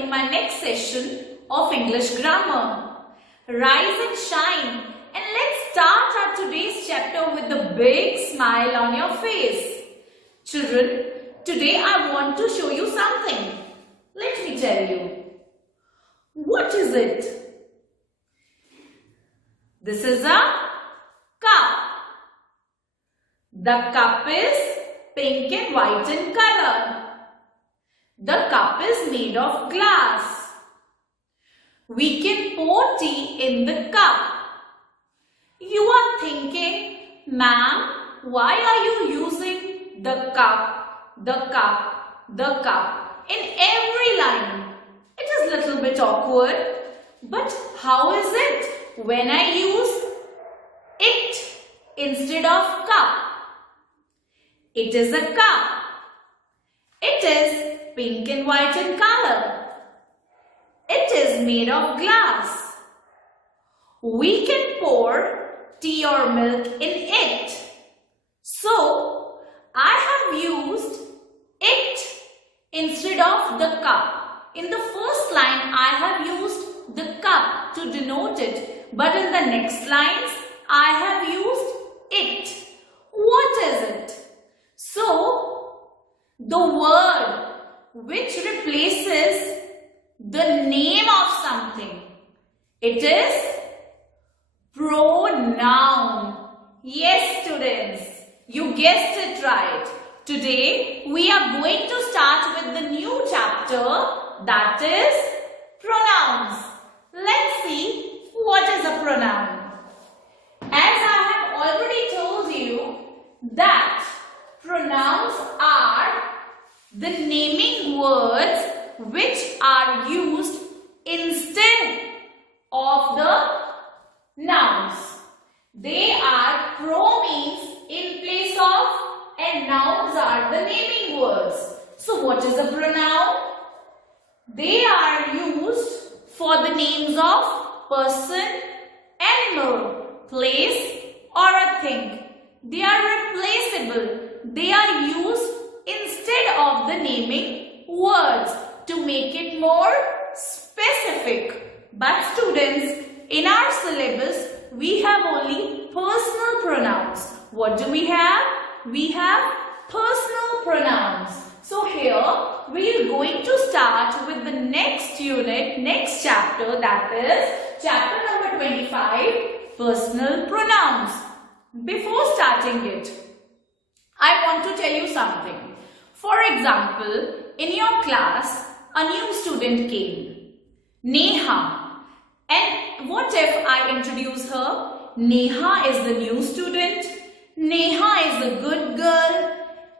in my next session of English grammar. Rise and shine, and let's start our today's chapter with a big smile on your face. Children, today I want to show you something. Let me tell you. What is it? This is a cup. The cup is pink and white in color. The cup is made of glass. We can pour tea in the cup. You are thinking, ma'am, why are you using the cup, the cup, the cup in every line? It is a little bit awkward, but how is it when I use it instead of cup? It is a cup. It is pink and white in color. It is made of glass. We can pour tea or milk in it. So, I have used it instead of the cup. In the first line, I have used the cup to denote it. But in the next lines, I have used it. What is it? So, the word which replaces the name of something, it is pronoun. Yes, students, you guessed it right. Today, we are going to start with the new chapter, that is pronouns. Let's see what is a pronoun. As I have already told you that pronouns are the naming words which are used instead of the nouns. They are pro means in place of, and nouns are the naming words. So what is a pronoun? They are used for the names of person, animal, place or a thing. They are replaceable. They are used instead of the naming words to make it more specific. But students, in our syllabus, we have only personal pronouns. What do we have? We have personal pronouns. So here, we are going to start with the next unit, next chapter, that is chapter number 25, personal pronouns. Before starting it, I want to tell you something. For example, in your class, a new student came, Neha. And what if I introduce her? Neha is the new student. Neha is a good girl.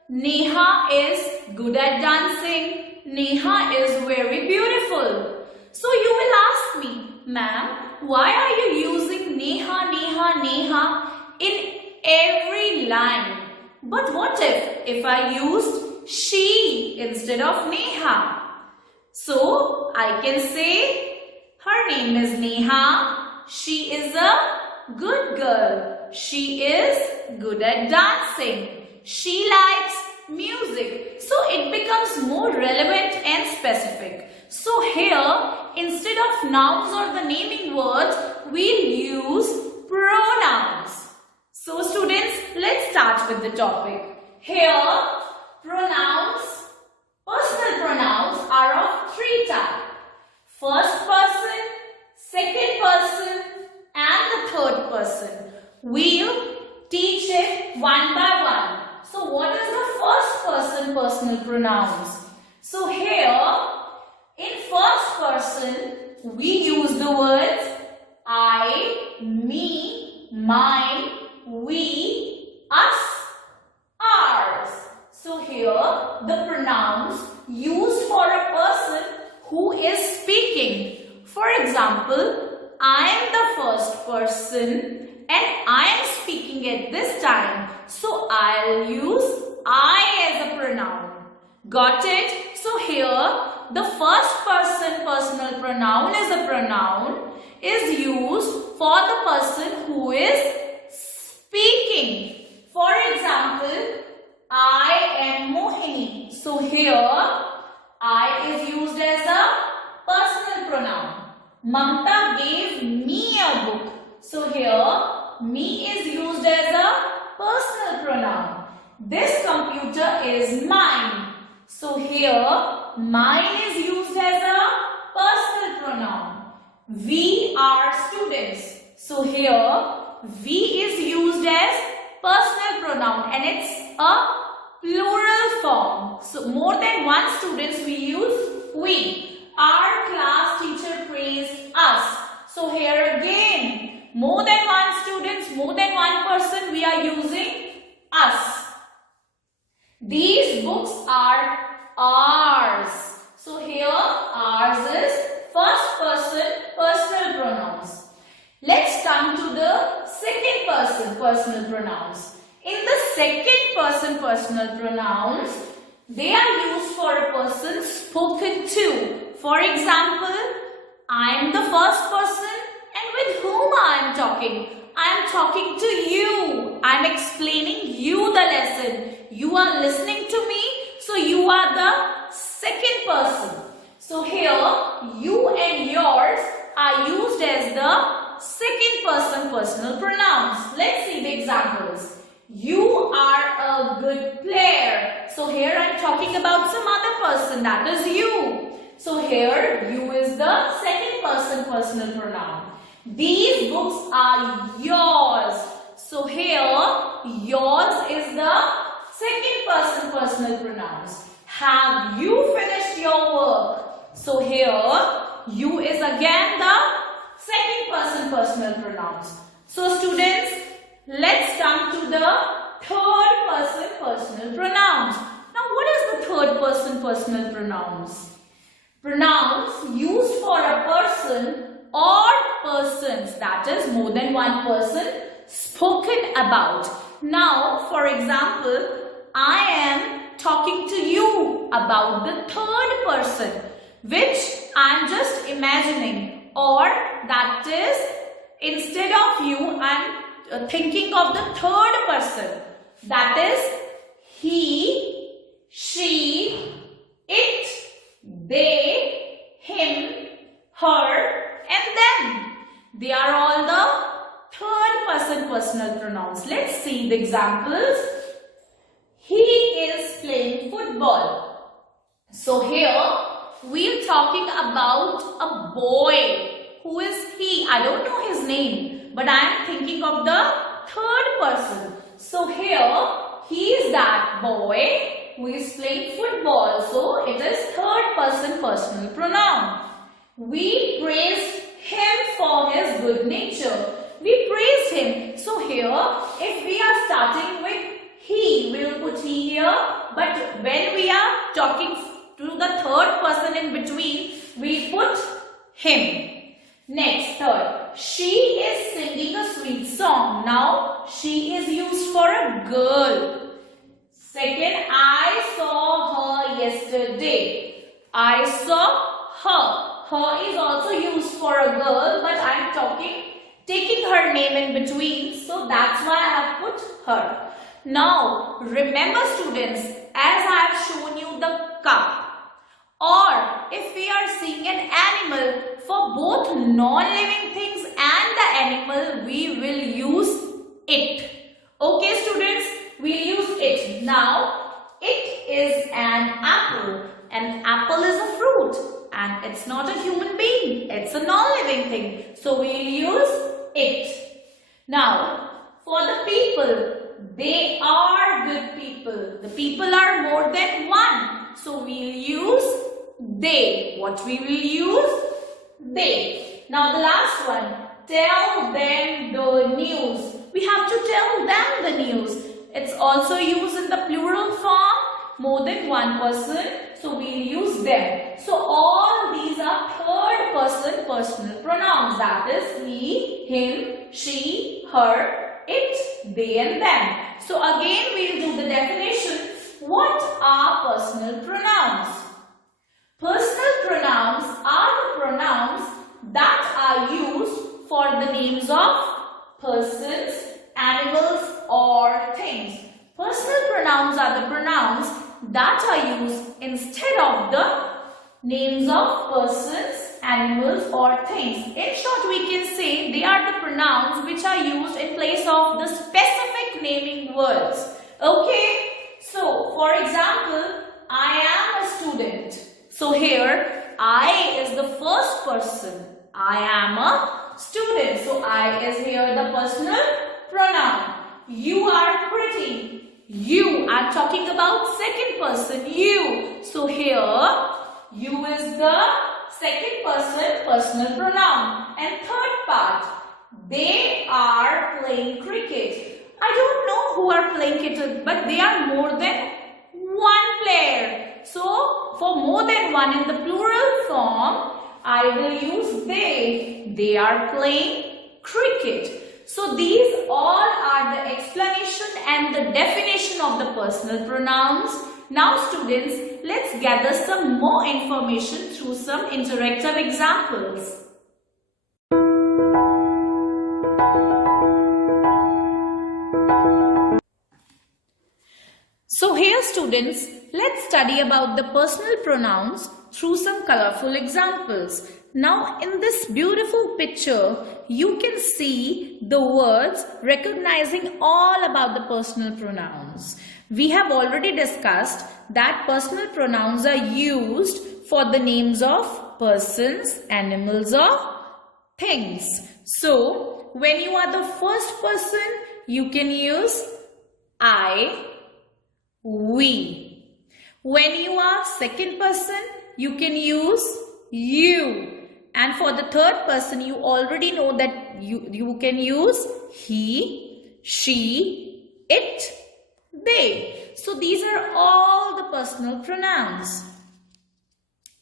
Neha is good at dancing. Neha is very beautiful. So you will ask me, ma'am, why are you using Neha, Neha, Neha in every line? But what if I used she instead of Neha? So I can say her name is Neha. She is a good girl. She is good at dancing. She likes music. So it becomes more relevant and specific. So here, instead of nouns or the naming words, we'll use pronouns. So students, let's start with the topic. Here, pronouns, personal pronouns are of three types. First person, second person and the third person. We'll teach it one by one. So what is the first person personal pronouns? So here, in first person, we use the words I, me, mine, we, us, ours. So here the pronouns used for a person who is speaking. For example, I am the first person and I am speaking at this time. So I'll use I as a pronoun. Got it? So here the first person personal pronoun is a pronoun is used for the person who is speaking. For example, I am Mohini. So here I is used as a pronoun. Mamta gave me a book. So here, me is used as a personal pronoun. This computer is mine. So here, mine is used as a personal pronoun. We are students. So here, we is used as personal pronoun and it's a plural form. So more than one students we use we. Our class teacher praised us. So here again, more than one students, more than one person, we are using us. These books are ours. So here ours is first person personal pronouns. Let's come to the second person personal pronouns. In the second person personal pronouns, they are used for a person spoken to. For example, I am the first person and with whom I am talking. I am talking to you. I am explaining you the lesson. You are listening to me, so you are the second person. So here, you and yours are used as the second person personal pronouns. Let's see the examples. You are a good player. So here I am talking about some other person, that is you. So here you is the second person personal pronoun. These books are yours. So here yours is the second person personal pronouns. Have you finished your work? So here you is again the second person personal pronouns. So students, let's come to the third person personal pronouns. Now what is the third person personal pronouns? Pronouns used for a person or persons, that is more than one person, spoken about. Now for example, I am talking to you about the third person, which I am just imagining, or that is instead of you I am thinking of the third person, that is he, she, it, they, him, her and them. They are all the third person personal pronouns. Let's see the examples. He is playing football. So here we are talking about a boy. Who is he? I don't know his name, but I am thinking of the third person. So here he is that boy who is playing football. So it is third person personal pronoun. We praised him for his good nature. We praised him. So here if we are starting with he, we will put he here. But when we are talking to the third person in between, we put him. Next, third. She is singing a sweet song. Now, she is used for a girl. Second, I saw her yesterday. I saw her. Her is also used for a girl, but I am taking her name in between. So, that's why I have put her. Now, remember students, as I have shown you the cup, or if we are seeing an animal, for both non-living things and the animal, we will use it. Okay students, we'll use it. Now, it is an apple. An apple is a fruit and it's not a human being. It's a non-living thing. So, we'll use it. Now, for the people, they are good people. The people are more than one. So, we'll use they. What we will use? They. Now, the last one. Tell them the news. We have to tell them the news. It's also used in the plural form. More than one person. So, we'll use them. So, all these are third person personal pronouns. That is he, him, she, her, it, they and them. So again we will do the definition. What are personal pronouns? Personal pronouns are the pronouns that are used for the names of persons, animals or things. Personal pronouns are the pronouns that are used instead of the names of persons, animals or things. In short, we can say they are the pronouns which are used in place of the specific naming words. Okay? So, for example, I am a student. So here, I is the first person. I am a student. So, I is here the personal pronoun. You are pretty. You. I am talking about second person. You. So, here, you is the second person personal pronoun. And third part, they are playing cricket. I don't know who are playing cricket, but they are more than one player. So, for more than one in the plural form, I will use they. They are playing cricket. So, these all are the explanation and the definition of the personal pronouns. Now, students, let's gather some more information through some interactive examples. So here students, let's study about the personal pronouns through some colorful examples. Now in this beautiful picture, you can see the words recognizing all about the personal pronouns. We have already discussed that personal pronouns are used for the names of persons, animals or things. So when you are the first person, you can use I, we. When you are second person, you can use you. And for the third person, you already know that you can use he, she, it, they. So these are all the personal pronouns.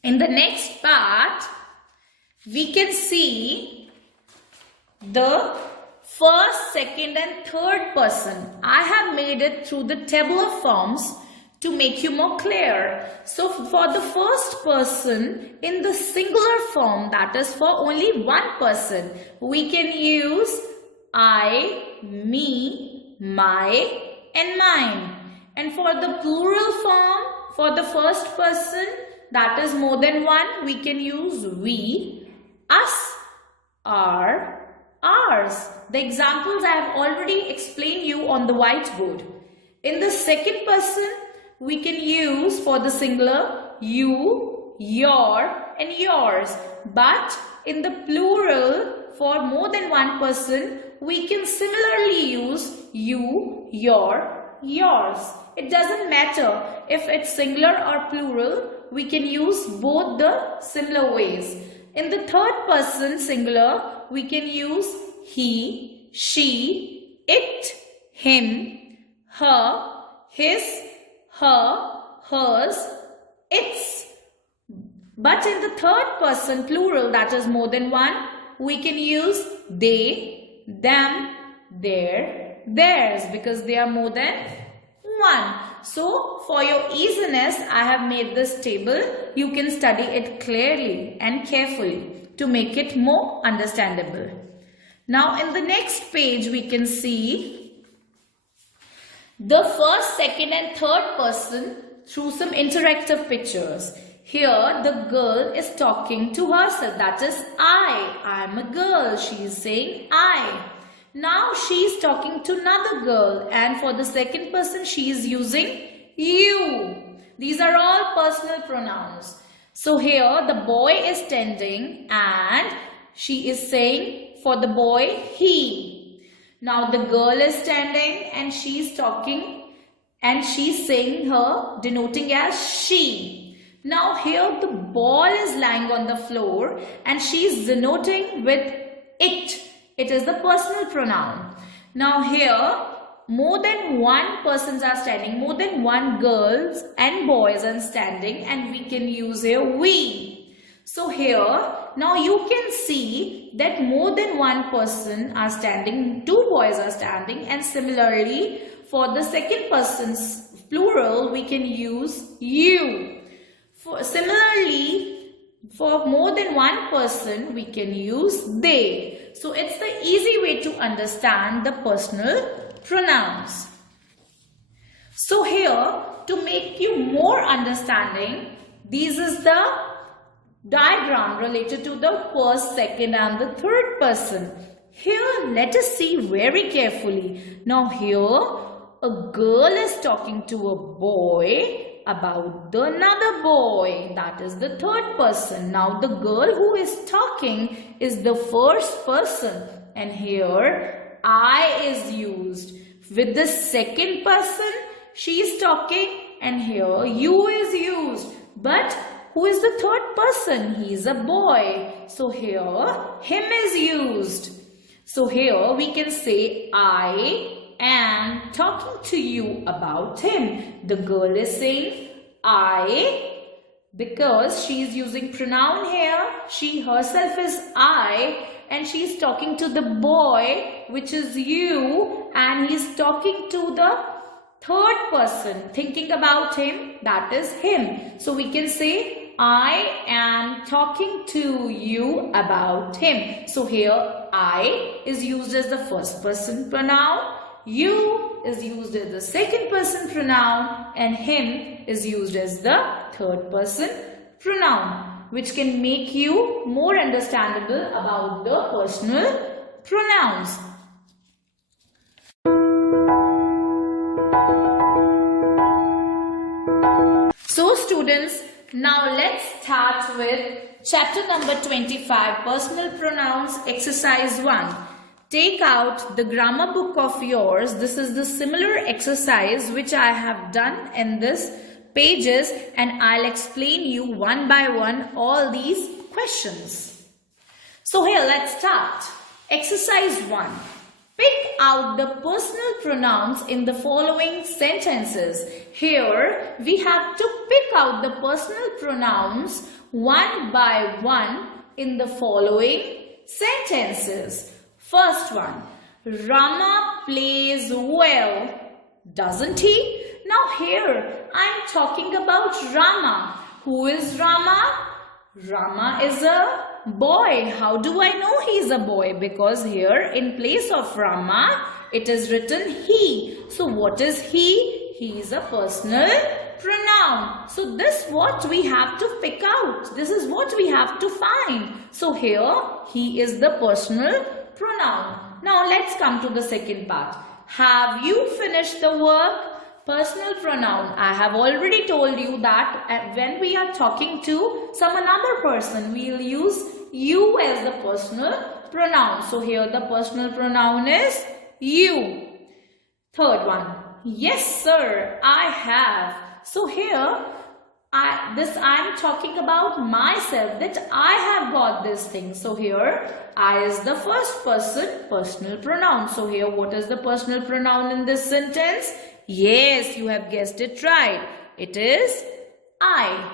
In the next part, we can see the first, second and third person. I have made it through the tabular forms to make you more clear. So for the first person in the singular form, that is for only one person, we can use I, me, my and mine. And for the plural form, for the first person, that is more than one, we can use we, us, our, ours. The examples I have already explained you on the whiteboard. In the second person, we can use for the singular you, your and yours. But in the plural, for more than one person, we can similarly use you, your, yours. It doesn't matter if it's singular or plural, we can use both the similar ways. In the third person singular, we can use he, she, it, him, her, his, her, hers, its. But in the third person plural, that is more than one, we can use they, them, their, theirs, because they are more than one. So for your easiness, I have made this table. You can study it clearly and carefully to make it more understandable. Now in the next page, we can see the first, second and third person through some interactive pictures. Here the girl is talking to herself, that is I am a girl. She is saying I. Now she is talking to another girl, and for the second person she is using you. These are all personal pronouns. So here the boy is standing and she is saying for the boy he. Now the girl is standing and she is talking and she is saying her, denoting as she. Now here the ball is lying on the floor and she is denoting with it. It is the personal pronoun. Now here more than one persons are standing, more than one girls and boys are standing, and we can use here we. So here now you can see that more than one person are standing, two boys are standing, and similarly for the second person's plural we can use you. Similarly, for more than one person, we can use they. So it's the easy way to understand the personal pronouns. So here, to make you more understanding, this is the diagram related to the first, second and the third person. Here, let us see very carefully. Now here, a girl is talking to a boy about another boy. That is the third person. Now the girl who is talking is the first person. And here, I is used. With the second person, she is talking. And here, you is used. But who is the third person? He is a boy. So here, him is used. So here we can say, I am talking to you about him. The girl is saying, I, because she is using pronoun here. She herself is I, and she is talking to the boy, which is you, and he is talking to the third person, thinking about him, that is him. So we can say, I am talking to you about him. So here, I is used as the first person pronoun, you is used as the second person pronoun, and him is used as the third person pronoun, which can make you more understandable about the personal pronouns. So students, now let's start with chapter number 25, Personal Pronouns, exercise 1. Take out the grammar book of yours. This is the similar exercise which I have done in this pages, and I'll explain you one by one all these questions. So here, let's start. Exercise 1. Pick out the personal pronouns in the following sentences. Here, we have to pick out the personal pronouns one by one in the following sentences. First one, Rama plays well, doesn't he? Now here, I'm talking about Rama. Who is Rama? Rama is a boy. How do I know he is a boy? Because here in place of Rama, it is written he. So what is he? He is a personal pronoun. So this what we have to pick out. This is what we have to find. So here, he is the personal pronoun. Now let's come to the second part. Have you finished the work? Personal pronoun. I have already told you that when we are talking to some another person, we will use you as the personal pronoun. So here the personal pronoun is you. Third one. Yes, sir, I have. So here, I'm talking about myself, that I have got this thing. So here, I is the first person personal pronoun. So here, what is the personal pronoun in this sentence? Yes, you have guessed it right. It is I.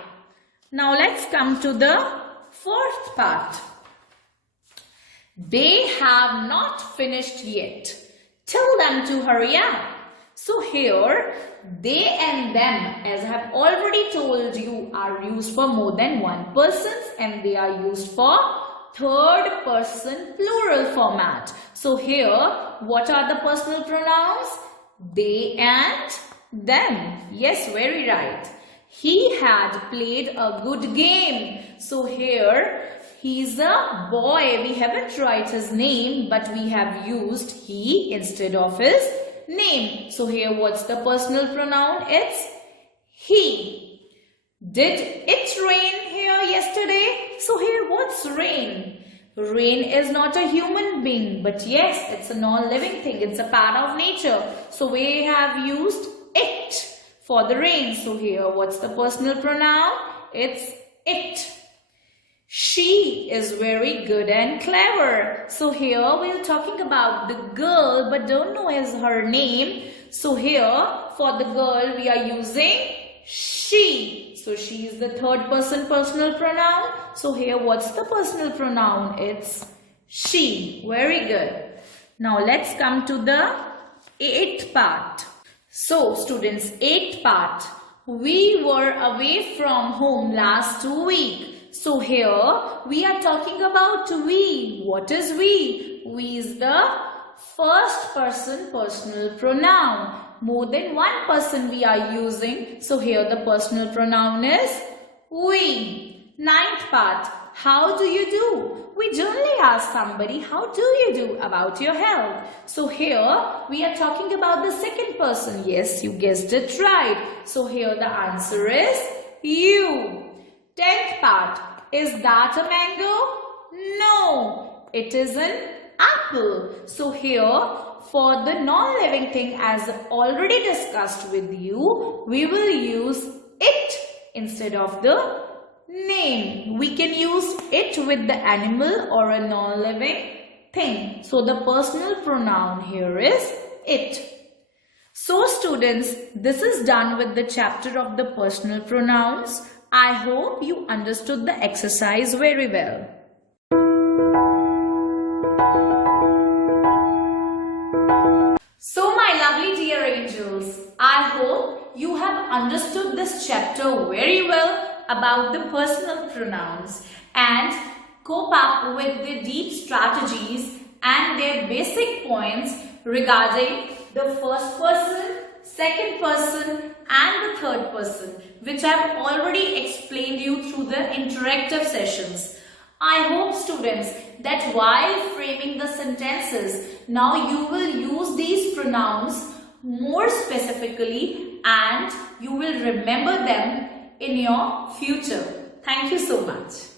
Now let's come to the fourth part. They have not finished yet. Tell them to hurry up. So here, they and them, as I have already told you, are used for more than one person, and they are used for third person plural format. So here, what are the personal pronouns? They and them. Yes, very right. He had played a good game. So here, he's a boy. We haven't write his name, but we have used he instead of his name. So here, what's the personal pronoun? It's he. Did it rain here yesterday? So here, what's rain? Rain is not a human being, but yes, it's a non-living thing. It's a part of nature. So we have used it for the rain. So here, what's the personal pronoun? It's it. She is very good and clever. So here we're talking about the girl, but don't know as her name. So here for the girl we are using she. So she is the third person personal pronoun. So here what's the personal pronoun? It's she. Very good. Now let's come to the eighth part. So students, eighth part. We were away from home last week. So here we are talking about we. What is we? We is the first person personal pronoun. More than one person we are using. So here the personal pronoun is we. Ninth part, how do you do? We generally ask somebody, how do you do about your health? So here we are talking about the second person. Yes, you guessed it right. So here the answer is you. 10th part, is that a mango? No, it is an apple. So here for the non-living thing, as already discussed with you, we will use it instead of the name. We can use it with the animal or a non-living thing. So the personal pronoun here is it. So students, this is done with the chapter of the personal pronouns. I hope you understood the exercise very well. So my lovely dear angels, I hope you have understood this chapter very well about the personal pronouns and cope up with the deep strategies and their basic points regarding the first person, second person and the third person, which I have already explained you through the interactive sessions. I hope students that while framing the sentences, now you will use these pronouns more specifically and you will remember them in your future. Thank you so much.